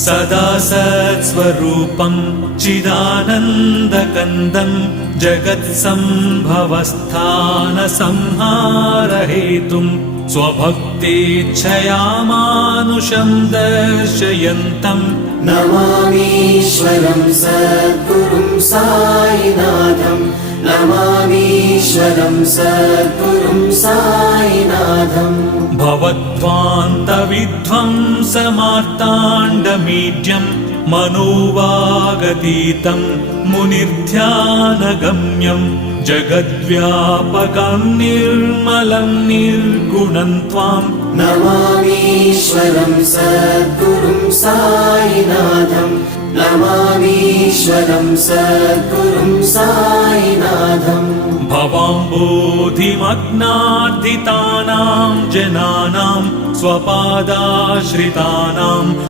सदा सत्स्वरूपं चिदानन्दकन्दं जगत्सम्भवस्थानसंहारहेतुं स्वभक्तेच्छया मानुषं दर्शयन्तं नमामीश्वरं सद्गुरुं साईनाथं नमामीश्वरं सद्गुरुं साईनाथं भवद्ध्वान्तविध्वंसमार्ताण्डमीड्यं मनोवागतीतं मुनिर्ध्यानगम्यं जगद्व्यापकं निर्मलं निर्गुणं त्वां नमामीश्वरं सद्गुरुं साईनाथं नमामीश्वरं सद्गुरुं साईनाथं भवाम्बोधिमग्नार्दितानां जनानां स्वपादाश्रितानां